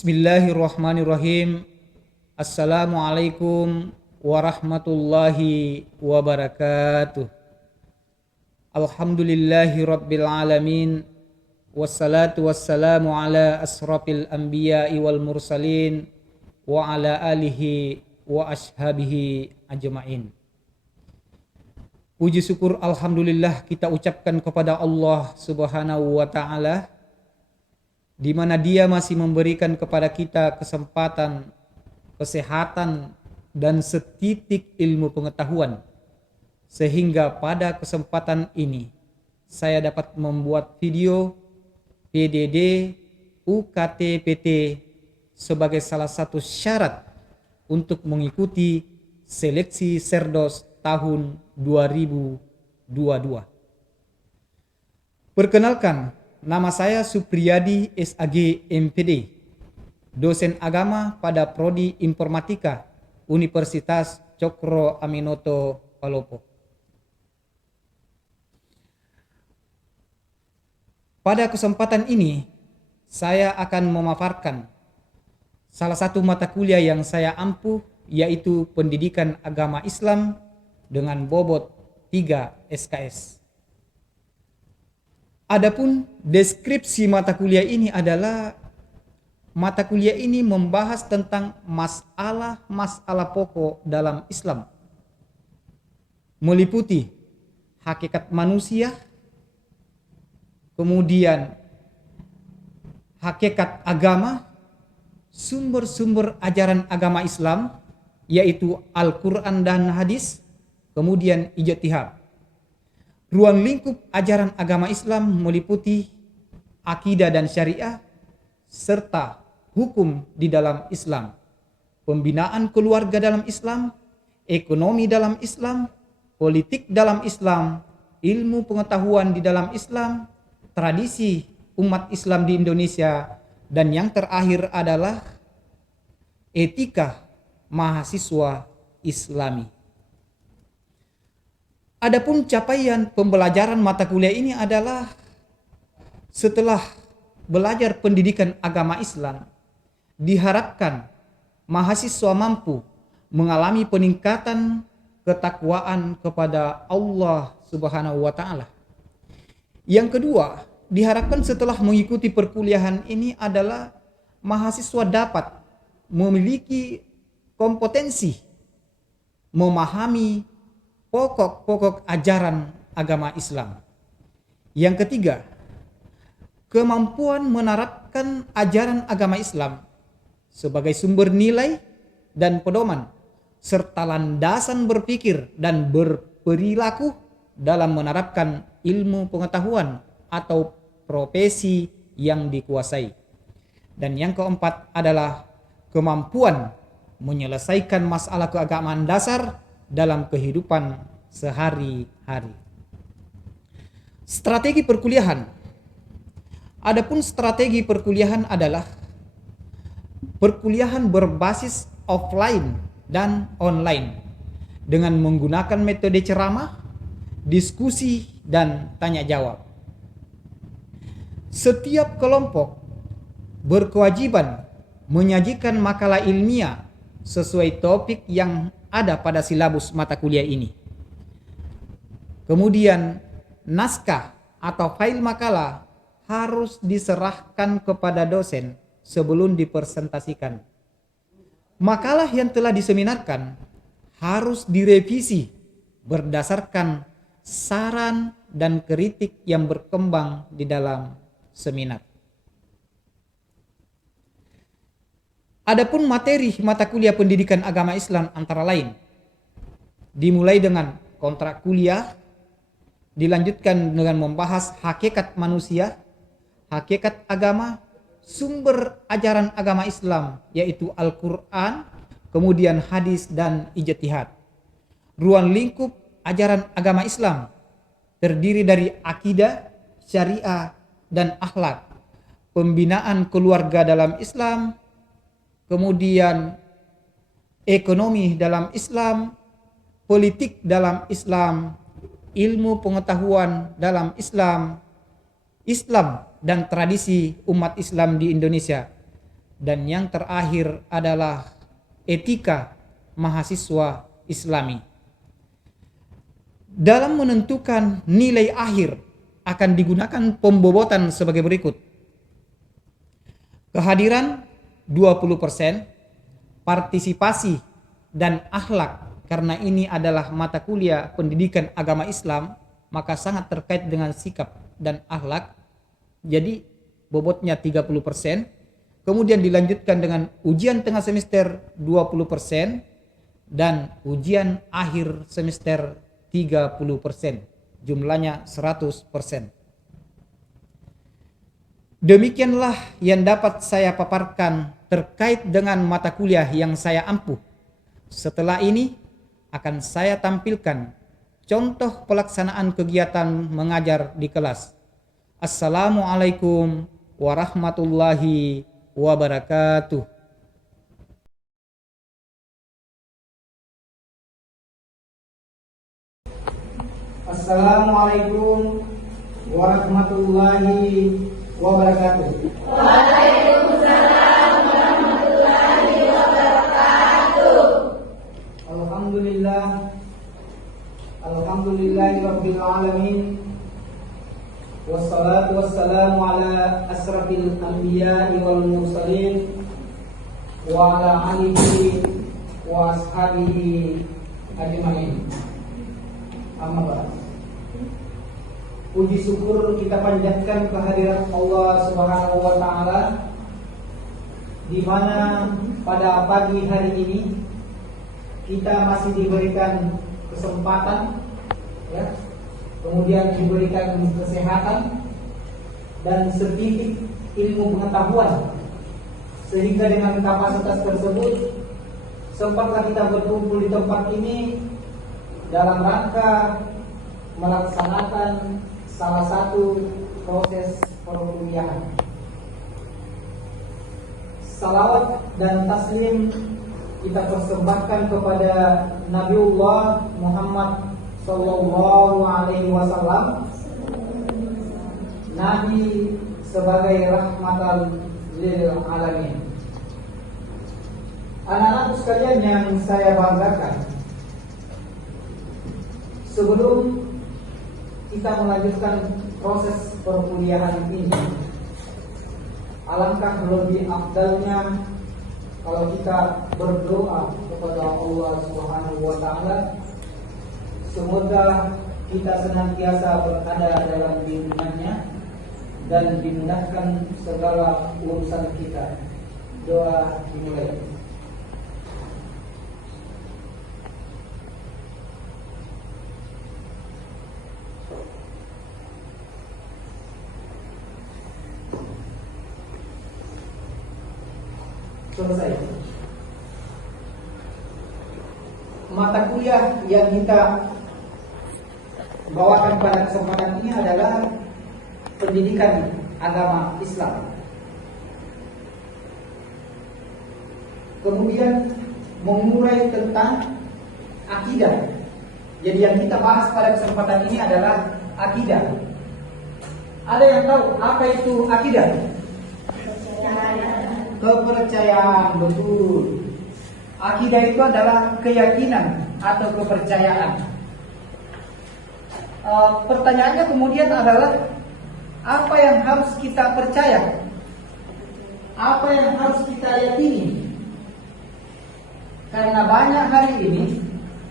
Bismillahirrahmanirrahim. Assalamualaikum warahmatullahi wabarakatuh. Alhamdulillahi rabbil alamin. Wassalatu wassalamu ala asrafil anbiya'i wal mursalin wa ala alihi wa ashabihi ajma'in. Puji syukur alhamdulillah kita ucapkan kepada Allah Subhanahu wa taala, di mana Dia masih memberikan kepada kita kesempatan, kesehatan, dan setitik ilmu pengetahuan, sehingga pada kesempatan ini saya dapat membuat video PDD UKT-PT sebagai salah satu syarat untuk mengikuti seleksi Serdos tahun 2022. Perkenalkan, nama saya Supriyadi SAG MPD, dosen agama pada Prodi Informatika Universitas Cokro Aminoto Palopo. Pada kesempatan ini, saya akan memaparkan salah satu mata kuliah yang saya ampuh, yaitu Pendidikan Agama Islam dengan bobot 3 SKS. Adapun deskripsi mata kuliah ini adalah mata kuliah ini membahas tentang masalah pokok dalam Islam, meliputi hakikat manusia, kemudian hakikat agama, sumber-sumber ajaran agama Islam yaitu Al-Quran dan hadis, kemudian ijtihad. Ruang lingkup ajaran agama Islam meliputi akidah dan syariah, serta hukum di dalam Islam, pembinaan keluarga dalam Islam, ekonomi dalam Islam, politik dalam Islam, ilmu pengetahuan di dalam Islam, tradisi umat Islam di Indonesia, dan yang terakhir adalah etika mahasiswa Islami. Adapun capaian pembelajaran mata kuliah ini adalah setelah belajar pendidikan agama Islam, diharapkan mahasiswa mampu mengalami peningkatan ketakwaan kepada Allah Subhanahu wa taala. Yang kedua, diharapkan setelah mengikuti perkuliahan ini adalah mahasiswa dapat memiliki kompetensi memahami pokok-pokok ajaran agama Islam. Yang ketiga, kemampuan menerapkan ajaran agama Islam sebagai sumber nilai dan pedoman, serta landasan berpikir dan berperilaku dalam menerapkan ilmu pengetahuan atau profesi yang dikuasai. Dan yang keempat adalah kemampuan menyelesaikan masalah keagamaan dasar dalam kehidupan sehari-hari. Strategi perkuliahan. Adapun strategi perkuliahan adalah perkuliahan berbasis offline dan online dengan menggunakan metode ceramah, diskusi, dan tanya jawab. Setiap kelompok berkewajiban menyajikan makalah ilmiah sesuai topik yang ada pada silabus mata kuliah ini. Kemudian naskah atau file makalah harus diserahkan kepada dosen sebelum dipresentasikan. Makalah yang telah diseminarkan harus direvisi berdasarkan saran dan kritik yang berkembang di dalam seminar. Adapun materi mata kuliah pendidikan agama Islam antara lain dimulai dengan kontrak kuliah, dilanjutkan dengan membahas hakikat manusia, hakikat agama, sumber ajaran agama Islam yaitu Al-Quran, kemudian hadis dan ijtihad. Ruang lingkup ajaran agama Islam terdiri dari akidah, syariah, dan akhlak, pembinaan keluarga dalam Islam, kemudian ekonomi dalam Islam, politik dalam Islam, ilmu pengetahuan dalam Islam, Islam dan tradisi umat Islam di Indonesia, dan yang terakhir adalah etika mahasiswa Islami. Dalam menentukan nilai akhir akan digunakan pembobotan sebagai berikut. Kehadiran 20%, partisipasi dan akhlak, karena ini adalah mata kuliah pendidikan agama Islam, maka sangat terkait dengan sikap dan akhlak. Jadi bobotnya 30%, kemudian dilanjutkan dengan ujian tengah semester 20% dan ujian akhir semester 30%, jumlahnya 100%. Demikianlah yang dapat saya paparkan terkait dengan mata kuliah yang saya ampuh. Setelah ini akan saya tampilkan contoh pelaksanaan kegiatan mengajar di kelas. Assalamualaikum warahmatullahi wabarakatuh. Assalamualaikum warahmatullahi wabarakatuh. Waalaikumsalam warahmatullahi wabarakatuh. Alhamdulillahi rabbil alamin. Wassalatu wassalamu ala asrafil anbiya'i wal mursalin wa ala alihi wa ashabihi ajma'in. Amma ba'd. Puji syukur kita panjatkan kehadirat Allah Subhanahu wa taala, di mana pada pagi hari ini kita masih diberikan kesempatan, ya, kemudian diberikan kesehatan dan sedikit ilmu pengetahuan, sehingga dengan kapasitas tersebut sempatlah kita berkumpul di tempat ini dalam rangka melaksanakan salah satu proses perkuliahan. Salawat dan taslim kita persembahkan kepada Nabiullah Muhammad Sallallahu Alaihi Wasallam, Nabi sebagai rahmatan lil alamin. Anak-anak sekalian yang saya banggakan, sebelum kita melanjutkan proses perkuliahan ini, alangkah lebih afdalnya kalau kita berdoa kepada Allah Subhanahu wa taala, semoga kita senantiasa berada dalam lindungannya dan dimudahkan segala urusan kita. Doa dimulai. Selesai. Mata kuliah yang kita bawakan pada kesempatan ini adalah pendidikan agama Islam. Kemudian mengurai tentang akidah. Jadi yang kita bahas pada kesempatan ini adalah akidah. Ada yang tahu apa itu akidah? Kepercayaan, betul. Akidah itu adalah keyakinan atau kepercayaan. Pertanyaannya kemudian adalah apa yang harus kita percaya? Apa yang harus kita yakini? Karena banyak hari ini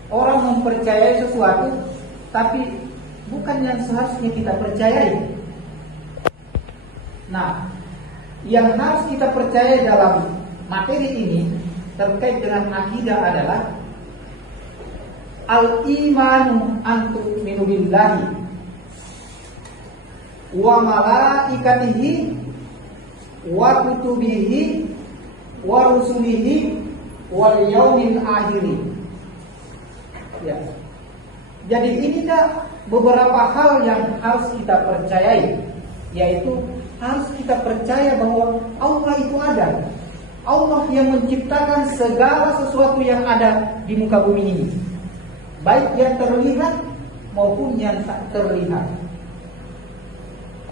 orang mempercayai sesuatu tapi bukan yang seharusnya kita percayai. Nah, yang harus kita percaya dalam materi ini terkait dengan akidah adalah al-imanu an tu'minu billahi wa malaikatihi wa kutubihi wa rusulihi wal yaumil akhir. Ya. Jadi inilah beberapa hal yang harus kita percayai, yaitu harus kita percaya bahwa Allah itu ada. Allah yang menciptakan segala sesuatu yang ada di muka bumi ini, baik yang terlihat maupun yang tak terlihat.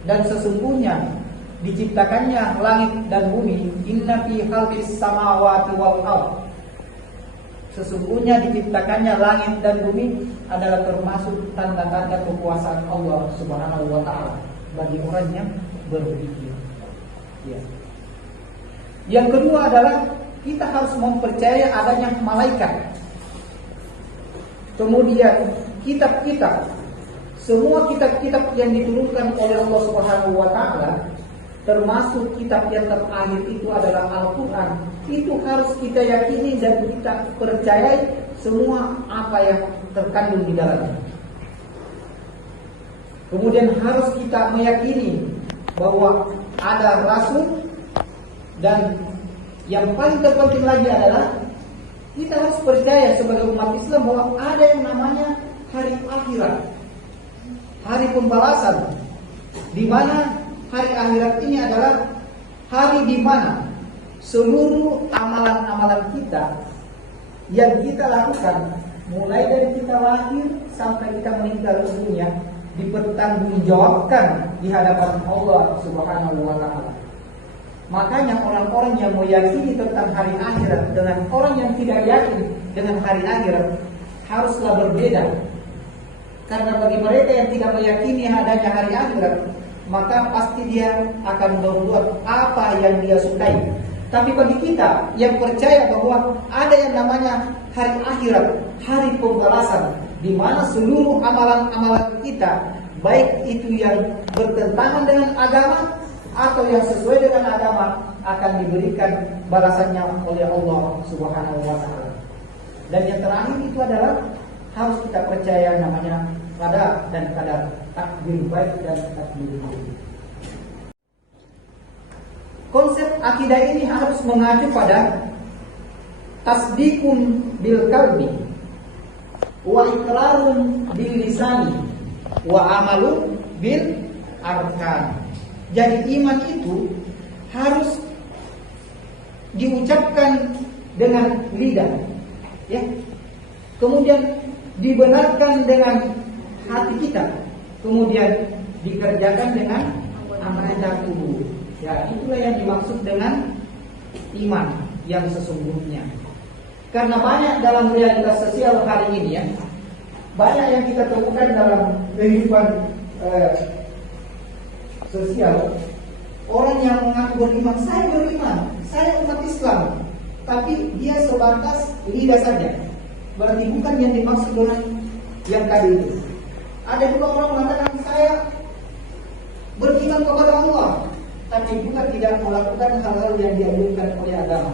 Dan sesungguhnya diciptakannya langit dan bumi, inna fi khalqis samawati wal ardh, sesungguhnya diciptakannya langit dan bumi adalah termasuk tanda-tanda kekuasaan Allah Subhanahu wa taala bagi orang yang berpikir. Ya. Yang kedua adalah kita harus mempercayai adanya malaikat. Kemudian kitab-kitab, semua kitab-kitab yang diturunkan oleh Allah Subhanahu wa taala, termasuk kitab yang terakhir itu adalah Al-Qur'an. Itu harus kita yakini dan kita percayai semua apa yang terkandung di dalamnya. Kemudian harus kita meyakini bahwa ada rasul, dan yang paling terpenting lagi adalah kita harus percaya sebagai umat Islam bahwa ada yang namanya hari akhirat, hari pembalasan, di mana hari akhirat ini adalah hari di mana seluruh amalan-amalan kita yang kita lakukan mulai dari kita lahir sampai kita meninggal dunia dipertanggungjawabkan di hadapan Allah Subhanahu wa taala. Makanya orang-orang yang meyakini tentang hari akhirat dengan orang yang tidak yakin dengan hari akhirat haruslah berbeda. Karena bagi mereka yang tidak meyakini adanya hari akhirat, maka pasti dia akan berbuat apa yang dia sukai. Tapi bagi kita yang percaya bahwa ada yang namanya hari akhirat, hari pembalasan, di mana seluruh amalan-amalan kita, baik itu yang bertentangan dengan agama atau yang sesuai dengan agama, akan diberikan balasannya oleh Allah Subhanahu wa taala. Dan yang terakhir itu adalah harus kita percaya namanya qada dan qadar, takdir baik dan takdir buruk. Konsep akidah ini harus mengacu pada tasdikun bil qalbi wa iqrarun bil lisani wa amalun bil arkan. Jadi iman itu harus diucapkan dengan lidah, ya. Kemudian dibenarkan dengan hati kita, kemudian dikerjakan dengan anggota tubuh. Ya, itulah yang dimaksud dengan iman yang sesungguhnya. Karena banyak dalam realitas sosial hari ini, ya, banyak yang kita temukan dalam kehidupan sosial, orang yang mengaku beriman, saya umat Islam, tapi dia sebatas lidah saja. Berarti bukan yang dimaksud dengan yang tadi itu. Ada juga orang mengatakan saya beriman kepada Allah, tapi bukan tidak melakukan hal-hal yang dianjurkan oleh agama.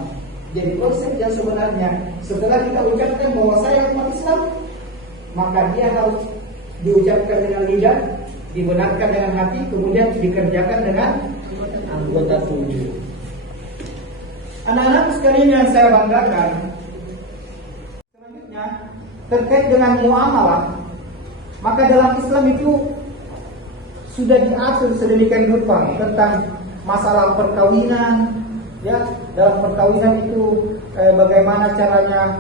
Jadi konsep yang sebenarnya setelah kita ucapkan bahwa saya umat Islam, maka dia harus diucapkan dengan lidah, dibenarkan dengan hati, kemudian dikerjakan dengan anggota tubuh. Anak-anak sekalian yang saya banggakan, selanjutnya terkait dengan muamalah, maka dalam Islam itu sudah diatur sedemikian rupa tentang masalah perkawinan, ya. Dalam perkawinan itu bagaimana caranya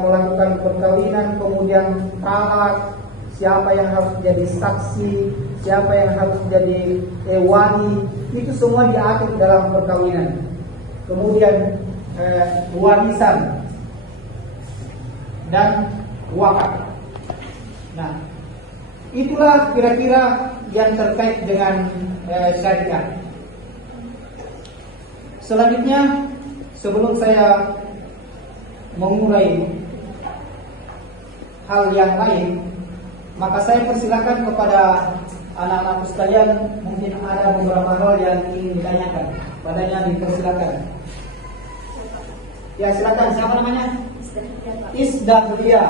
melakukan perkawinan, kemudian talak, siapa yang harus jadi saksi, siapa yang harus jadi wali, itu semua diatur dalam perkawinan. Kemudian warisan dan wakaf. Nah, itulah kira-kira yang terkait dengan syariat. Selanjutnya, sebelum saya mengurai hal yang lain, maka saya persilakan kepada anak-anak sekalian, mungkin ada beberapa hal yang ingin ditanyakan. Padanya dipersilakan. Ya, silakan. Siapa namanya? Isdahlia.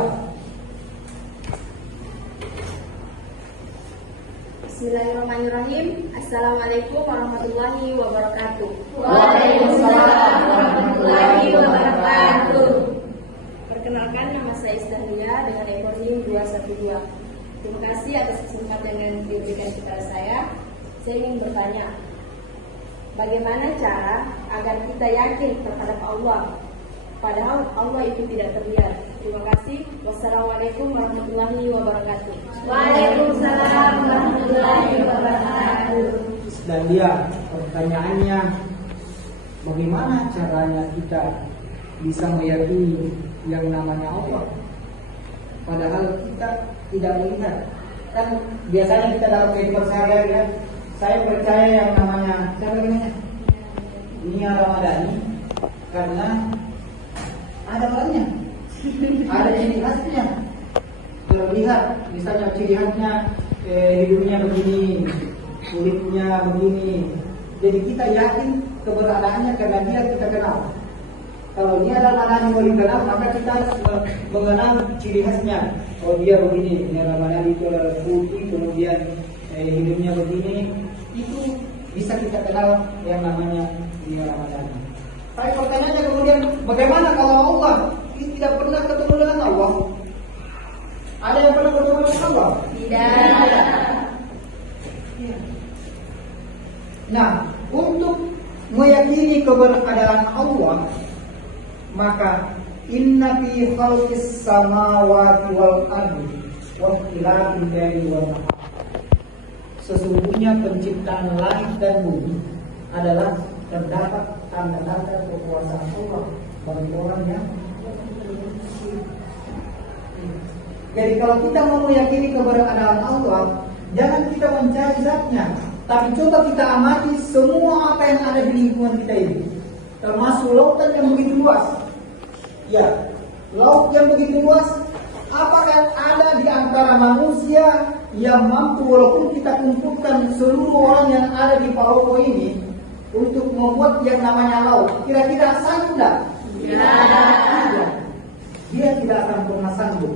Bismillahirrahmanirrahim. Assalamualaikum warahmatullahi wabarakatuh. Waalaikumsalam warahmatullahi wabarakatuh. Perkenalkan, nama saya Isdahlia dengan ekor NIM 212. Terima kasih atas kesempatan yang diberikan kepada saya. Saya ingin bertanya, bagaimana cara agar kita yakin terhadap Allah, padahal Allah itu tidak terlihat? Terima kasih. Wassalamualaikum warahmatullahi wabarakatuh. Waalaikumsalam warahmatullahi wabarakatuh. Dan dia Pertanyaannya, bagaimana caranya kita bisa meyakini yang namanya Allah? Padahal kita tidak melihat. Kan biasanya kita dalam kehidupan sehari-hari kan, saya percaya yang namanya siapa namanya? Nia Ramadhani karena ada orangnya, ada ciri khasnya. Terlihat, misalnya ciri khasnya hidungnya begini, kulitnya begini. Jadi kita yakin keberadaannya karena dia kita kenal. Kalau dia adalah anak yang boleh kenal, maka kita harus mengenal ciri khasnya. Oh dia begini, Nia Ramadhani itu adalah putih, kemudian hidungnya begini. Itu bisa kita kenal yang namanya Nia Ramadhani. Tapi pertanyaannya kemudian, bagaimana kalau Allah tidak pernah ketemu dengan Allah? Ada yang pernah ketemu dengan Allah? Tidak. Nah, untuk meyakini keberadaan Allah, maka inna fi khalqis samawati wal ardi wa ikhtilafil laili wan nahar. Sesungguhnya penciptaan langit dan bumi adalah terdapat tanda-tanda kekuasaan Allah bagi orang yang. Jadi kalau kita mau meyakini keberadaan Allah, jangan kita mencari zatnya, tapi coba kita amati semua apa yang ada di lingkungan kita ini, termasuk lautan yang begitu luas. Ya, laut yang begitu luas. Apakah ada di antara manusia yang mampu, walaupun kita kumpulkan seluruh orang yang ada di Papua ini, untuk membuat yang namanya laut? Kira-kira sanggup tidak? Tidak. Dia tidak akan pernah sanggup.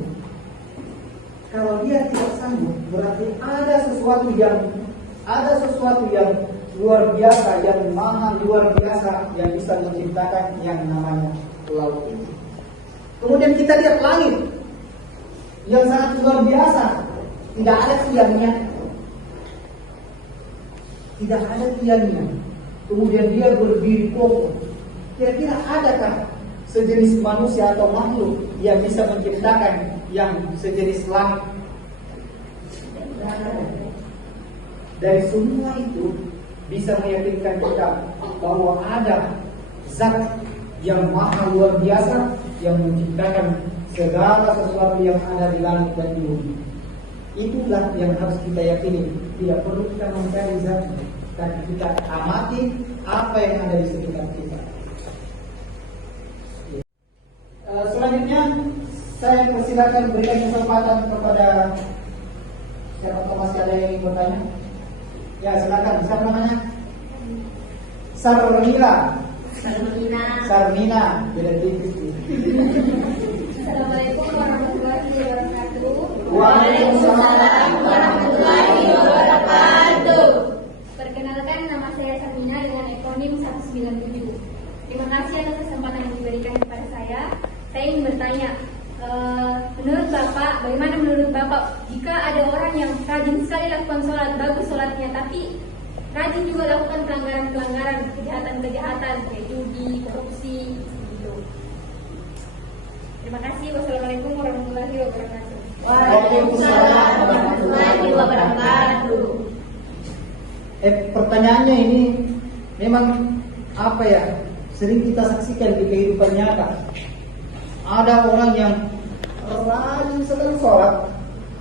Kalau dia tidak sanggup, berarti ada sesuatu yang luar biasa, yang maha luar biasa, yang bisa menciptakan yang namanya laut ini. Kemudian kita lihat langit yang sangat luar biasa, tidak ada tiangnya, kemudian dia berdiri kokoh. Kira-kira adakah sejenis manusia atau makhluk yang bisa menciptakan yang sejenis langit? Dari semua itu bisa meyakinkan kita bahwa ada zat yang maha luar biasa yang menciptakan segala sesuatu yang ada di langit dan di bumi. Itulah yang harus kita yakini. Tidak perlu kita mencari zatnya, tapi kita amati apa yang ada di sekitar kita. Selanjutnya saya persilakan berikan kesempatan kepada siapa tahu masih ada yang ingin bertanya. Ya silakan. Siapa namanya? Sarmina. Beda tipis. Assalamualaikum warahmatullahi wabarakatuh. Waalaikumsalam warahmatullahi wabarakatuh. Perkenalkan, nama saya Sarmina dengan ekonim 197. Terima kasih atas kesempatan yang diberikan kepada saya. Saya ingin bertanya, menurut Bapak, bagaimana menurut Bapak jika ada orang yang rajin sekali lakukan sholat, bagus sholatnya, tapi rajin juga lakukan pelanggaran-pelanggaran, kejahatan-kejahatan, kayak judi, korupsi, gitu. Terima kasih. Wassalamualaikum warahmatullahi wabarakatuh. Waalaikumsalam warahmatullahi wabarakatuh. Pertanyaannya ini memang apa ya? Sering kita saksikan di kehidupan nyata. Ada orang yang rajin sekali sholat,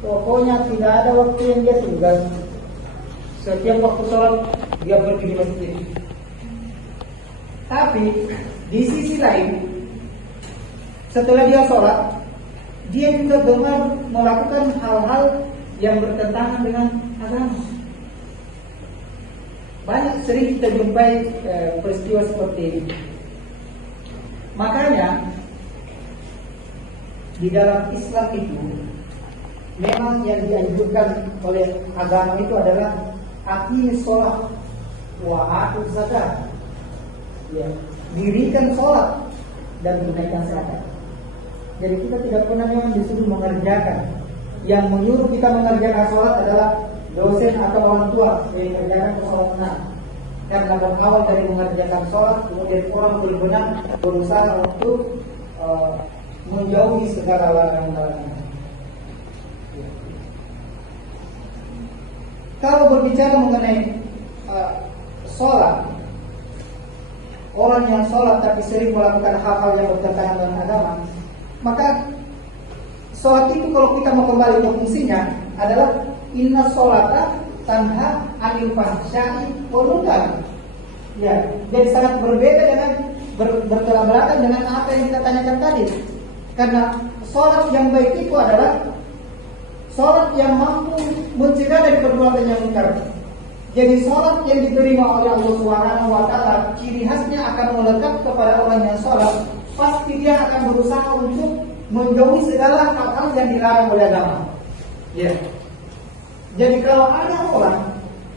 pokoknya tidak ada waktu yang dia tinggal. Setiap waktu sholat dia pergi di masjid. Tapi di sisi lain, setelah dia sholat, dia juga gemar melakukan hal-hal yang bertentangan dengan agama. Banyak sering kita jumpai peristiwa seperti ini. Makanya di dalam Islam itu memang yang dianjurkan oleh agama itu adalah aqimis sholat wa atuz zakat. Ya, dirikan sholat dan tunaikan zakat. Jadi kita tidak pernah memang disuruh mengerjakan. Yang menyuruh kita mengerjakan sholat adalah dosen atau orang tua yang mengerjakan sholat benar. Karena berawal dari mengerjakan sholat, kemudian orang benar-benar berusaha untuk menjauhi segala larangan-larangan. Kalau berbicara mengenai sholat, orang yang sholat tapi sering melakukan hal-hal yang bertentangan dengan agama, maka sholat itu kalau kita mau kembali ke fungsinya adalah inna sholata tanha anil fahsya'i wal munkar. Ya, jadi sangat berbeda dengan bertolak belakang dengan apa yang kita tanyakan tadi. Karena sholat yang baik itu adalah sholat yang mampu mencegah dari perbuatan yang munkar. Jadi sholat yang diterima oleh Allah Subhanahu wa Ta'ala, ciri khasnya akan melekat kepada orang yang sholat. Pasti dia akan berusaha untuk menjauhi segala hal-hal yang dilarang oleh agama. Ya. Jadi kalau ada orang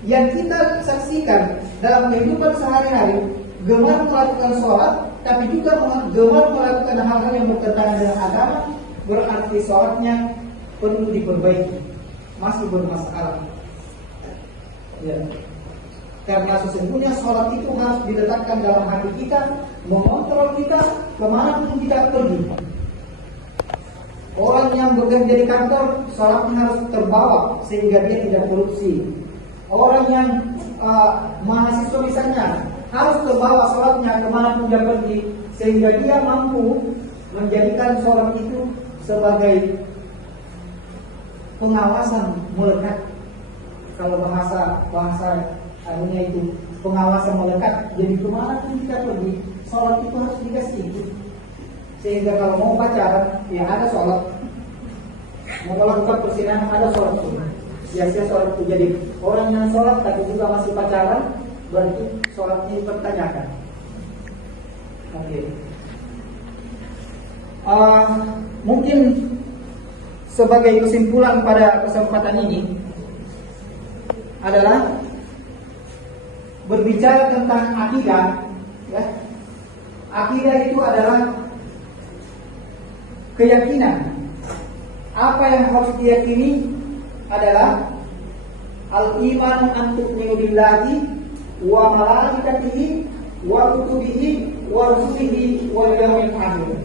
yang kita saksikan dalam kehidupan sehari-hari gemar melakukan sholat, tapi juga gemar melakukan hal-hal yang bertentangan dengan agama, berarti sholatnya perlu diperbaiki, masih bermasalah. Ya. Karena sesungguhnya sholat itu harus diletakkan dalam hati kita, mengontrol kita kemanapun kita pergi. Orang yang bekerja di kantor, sholatnya harus terbawa sehingga dia tidak korupsi. Orang yang mahasiswa misalnya harus terbawa sholatnya kemanapun dia pergi sehingga dia mampu menjadikan sholat itu sebagai pengawasan melekat. Kalau bahasa anunya itu pengawasan melekat. Jadi kemanapun kita pergi, sholat itu harus dikasih. Sehingga kalau mau pacaran, ya ada sholat. Mau melakukan persinahan, ada sholat itu. Biasanya sholat itu. Jadi orang yang sholat tapi juga masih pacaran, berarti sholatnya dipertanyakan. Oke. Mungkin sebagai kesimpulan pada kesempatan ini adalah berbicara tentang akidah. Ya. Akidah itu adalah keyakinan. Apa yang harus diyakini adalah al-iman an tu'minu billahi wa malaikatihi wa kutubihi wa rusulihi wal yawmil akhir.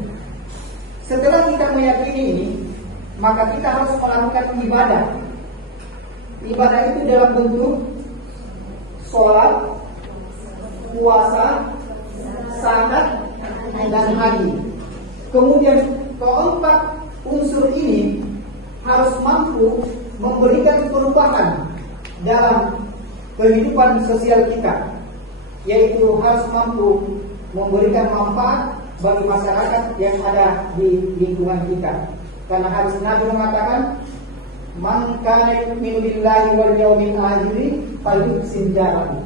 Setelah kita meyakini ini, maka kita harus melakukan ibadah. Ibadah itu dalam bentuk sholat, puasa, zakat, dan haji. Kemudian keempat unsur ini harus mampu memberikan perubahan dalam kehidupan sosial kita, yaitu harus mampu memberikan manfaat bagi masyarakat yang ada di lingkungan kita. Karena hadis Nabi mengatakan, "Man kana yu'minu billahi wal yawmil akhir falyuhsin jarahu,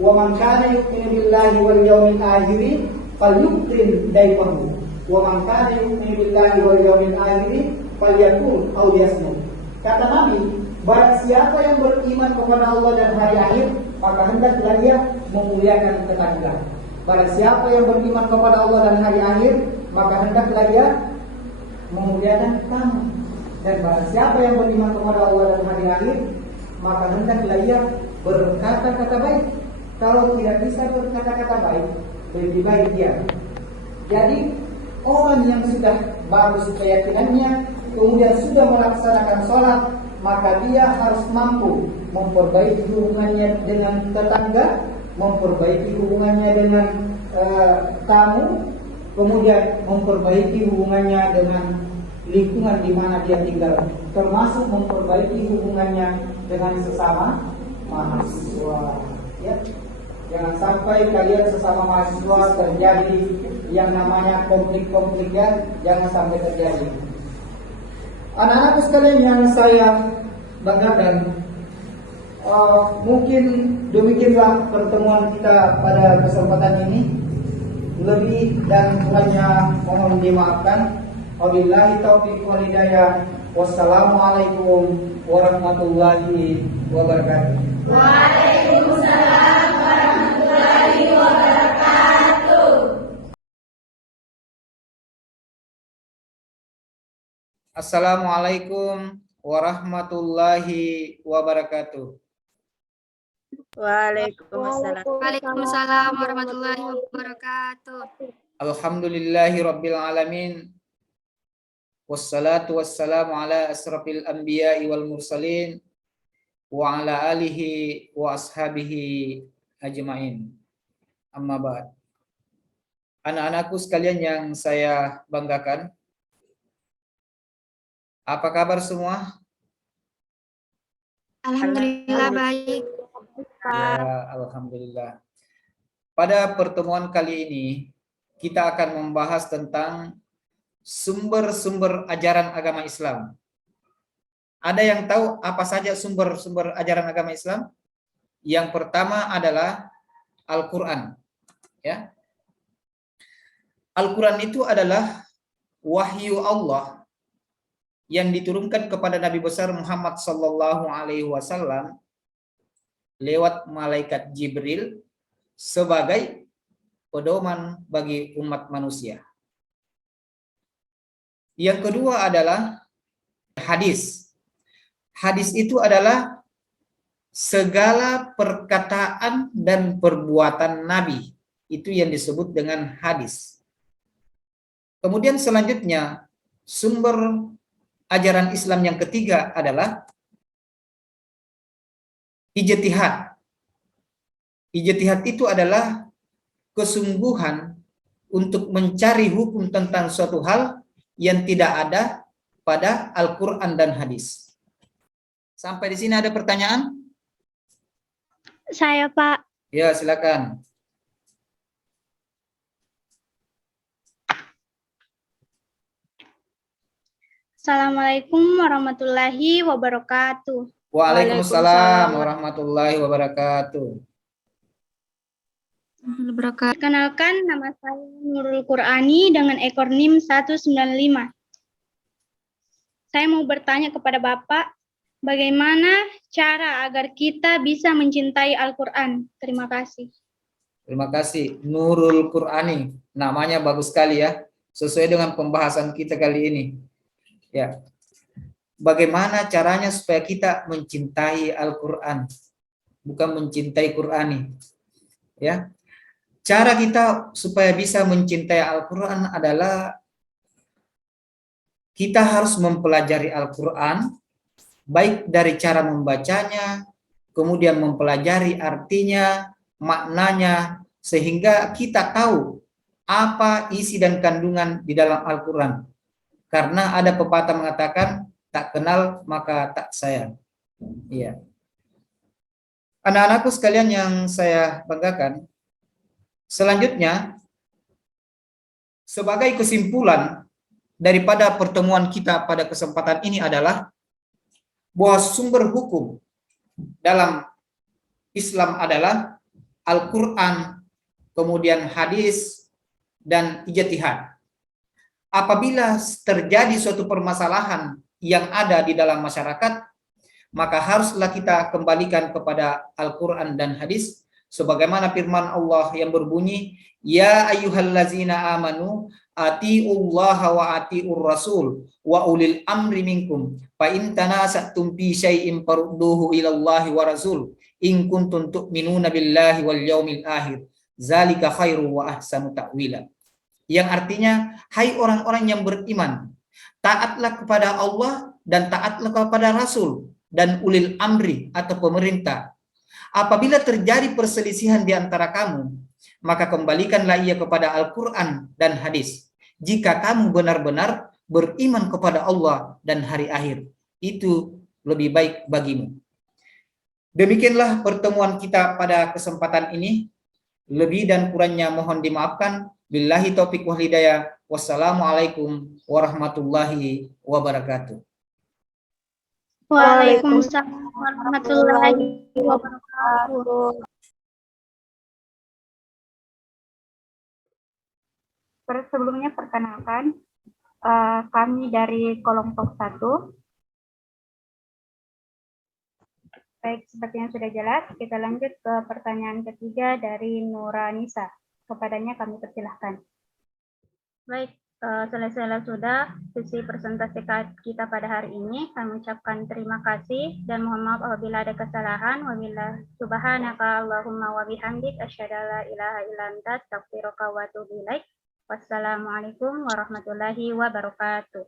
wa man kana yu'minu billahi wal yawmil akhir falyukrim dayfahu, wa man kana yu'minu billahi wal yawmil akhir falyakul aw yasmut." Kata Nabi, barang siapa yang beriman kepada Allah dan hari akhir, maka hendaklah dia memuliakan tetangga. Barang siapa yang beriman kepada Allah dan hari akhir, maka hendaklah dia memuliakan tamu. Dan barang siapa yang beriman kepada Allah dan hari akhir, maka hendaklah dia berkata-kata baik. Kalau tidak bisa berkata-kata baik, lebih baik dia. Jadi orang yang sudah bagus keyakinannya, kemudian sudah melaksanakan sholat, maka dia harus mampu memperbaiki hubungannya dengan tetangga, memperbaiki hubungannya dengan tamu, kemudian memperbaiki hubungannya dengan lingkungan di mana dia tinggal, termasuk memperbaiki hubungannya dengan sesama mahasiswa. Ya, jangan sampai kalian sesama mahasiswa terjadi yang namanya konflik-konflik, ya, jangan sampai terjadi. Anak-anakku sekalian yang saya banggakan, mungkin demikianlah pertemuan kita pada kesempatan ini. Lebih dan kurangnya mohon dimaafkan. Wabillahi taufiq wal hidayah. Wassalamualaikum warahmatullahi wabarakatuh. Waalaikumsalam warahmatullahi wabarakatuh. Assalamualaikum warahmatullahi wabarakatuh. Waalaikumsalam. Waalaikumsalam warahmatullahi wabarakatuh. Alhamdulillahi rabbil alamin. Wassalatu wassalamu ala asrafil anbiya'i wal mursalin wa ala alihi wa ashabihi ajma'in. Amma ba'd. Anak-anakku sekalian yang saya banggakan, apa kabar semua? Alhamdulillah baik. Ya, alhamdulillah. Pada pertemuan kali ini kita akan membahas tentang sumber-sumber ajaran agama Islam. Ada yang tahu apa saja sumber-sumber ajaran agama Islam? Yang pertama adalah Al-Quran. Ya. Al-Quran itu adalah wahyu Allah yang diturunkan kepada Nabi besar Muhammad sallallahu alaihi wasallam lewat malaikat Jibril sebagai pedoman bagi umat manusia. Yang kedua adalah hadis. Hadis itu adalah segala perkataan dan perbuatan Nabi. Itu yang disebut dengan hadis. Kemudian selanjutnya, sumber ajaran Islam yang ketiga adalah ijtihad. Ijtihad itu adalah kesungguhan untuk mencari hukum tentang suatu hal yang tidak ada pada Al-Quran dan hadis. Sampai di sini ada pertanyaan? Saya Pak. Ya, silakan. Assalamualaikum warahmatullahi wabarakatuh. Waalaikumsalam warahmatullahi wabarakatuh. Perkenalkan, nama saya Nurul Qur'ani dengan ekor NIM 195. Saya mau bertanya kepada Bapak, bagaimana cara agar kita bisa mencintai Al-Quran? Terima kasih. Terima kasih. Nurul Qur'ani. Namanya bagus sekali ya. Sesuai dengan pembahasan kita kali ini. Ya. Bagaimana caranya supaya kita mencintai Al-Quran? Bukan mencintai Qur'ani. Ya. Cara kita supaya bisa mencintai Al-Quran adalah kita harus mempelajari Al-Quran, baik dari cara membacanya, kemudian mempelajari artinya, maknanya, sehingga kita tahu apa isi dan kandungan di dalam Al-Quran. Karena ada pepatah mengatakan, tak kenal maka tak sayang. Iya. Anak-anakku sekalian yang saya banggakan, selanjutnya, sebagai kesimpulan daripada pertemuan kita pada kesempatan ini adalah bahwa sumber hukum dalam Islam adalah Al-Quran, kemudian hadis, dan ijtihad. Apabila terjadi suatu permasalahan yang ada di dalam masyarakat, maka haruslah kita kembalikan kepada Al-Quran dan hadis, sebagaimana firman Allah yang berbunyi, Ya ayyuhallazina amanu atiullaha wa atiur rasul wa ulil amri minkum fa in tanasa'tum fi syai'in farudduhu ilallahi wa rasul in kuntum tu'minuna billahi wal yaumil akhir zalika khairu wa ahsanu ta'wila. Yang artinya, hai orang-orang yang beriman, taatlah kepada Allah dan taatlah kepada Rasul dan ulil amri atau pemerintah. Apabila terjadi perselisihan di antara kamu, maka kembalikanlah ia kepada Al-Quran dan hadis. Jika kamu benar-benar beriman kepada Allah dan hari akhir, itu lebih baik bagimu. Demikianlah pertemuan kita pada kesempatan ini. Lebih dan kurangnya mohon dimaafkan. Billahi taufiq wal hidayah. Wassalamualaikum warahmatullahi wabarakatuh. Waalaikumsalam warahmatullahi wabarakatuh. Sebelumnya perkenalkan, kami dari kelompok 1. Baik, seperti yang sudah jelas, kita lanjut ke pertanyaan ketiga dari Nuranisa. Kepadanya kami persilahkan. Baik, selesai sudah sesi presentasi kita pada hari ini. Kami ucapkan terima kasih dan mohon maaf apabila ada kesalahan. Wabillahi subhanaka Allahumma wa bihamdik asyhadu an la ilaha illa anta astaghfiruka wa atubu ilaik. Wassalamualaikum warahmatullahi wabarakatuh.